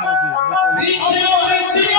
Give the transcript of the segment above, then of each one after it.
Krishna Krishna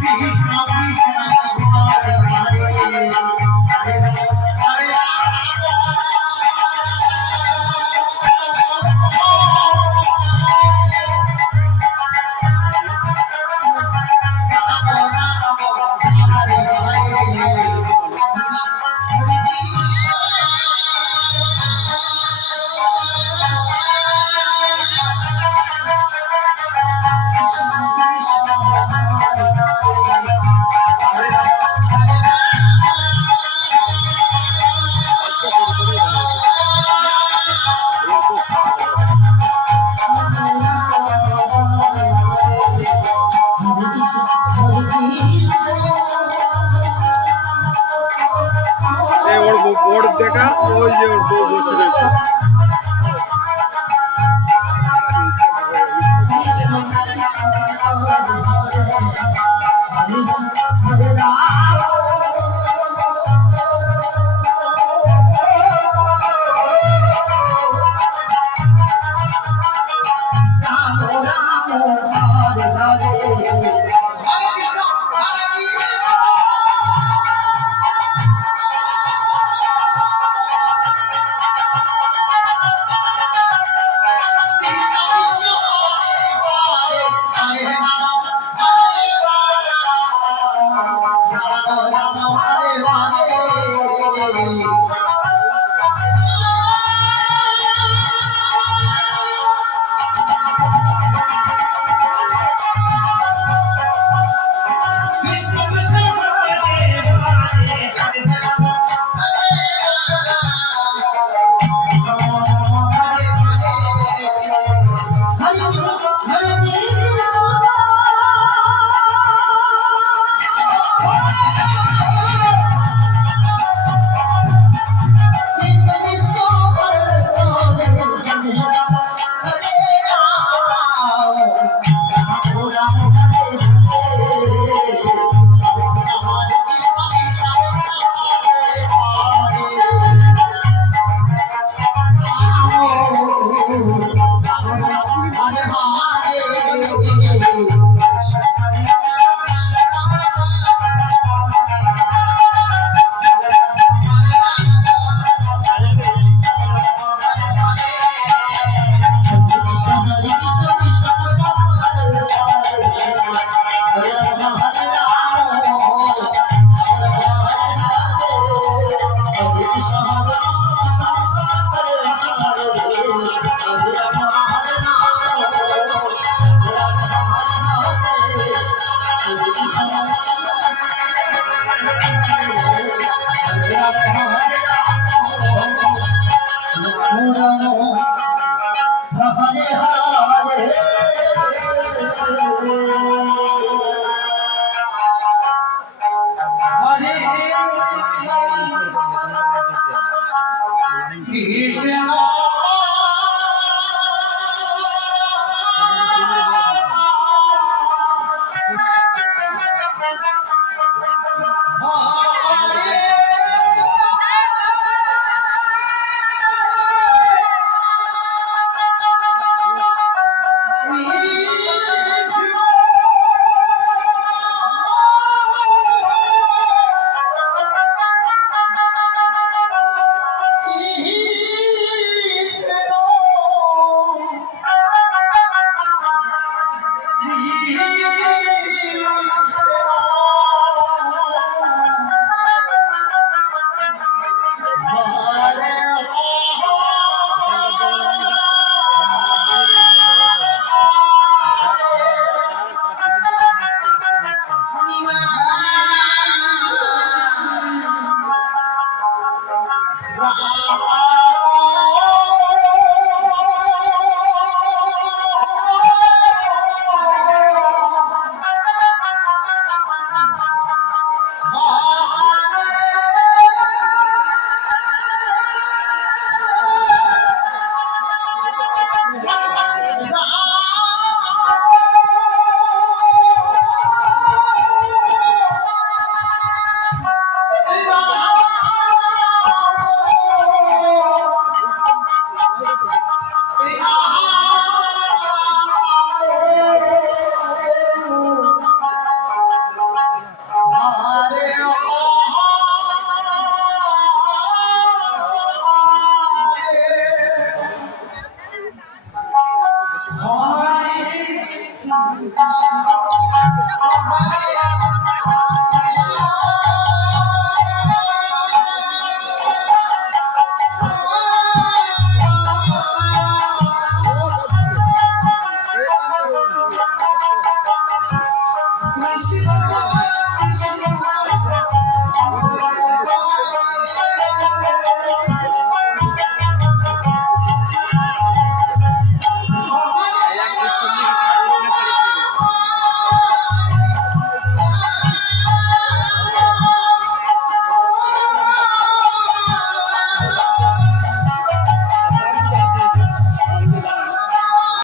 Krishna Hare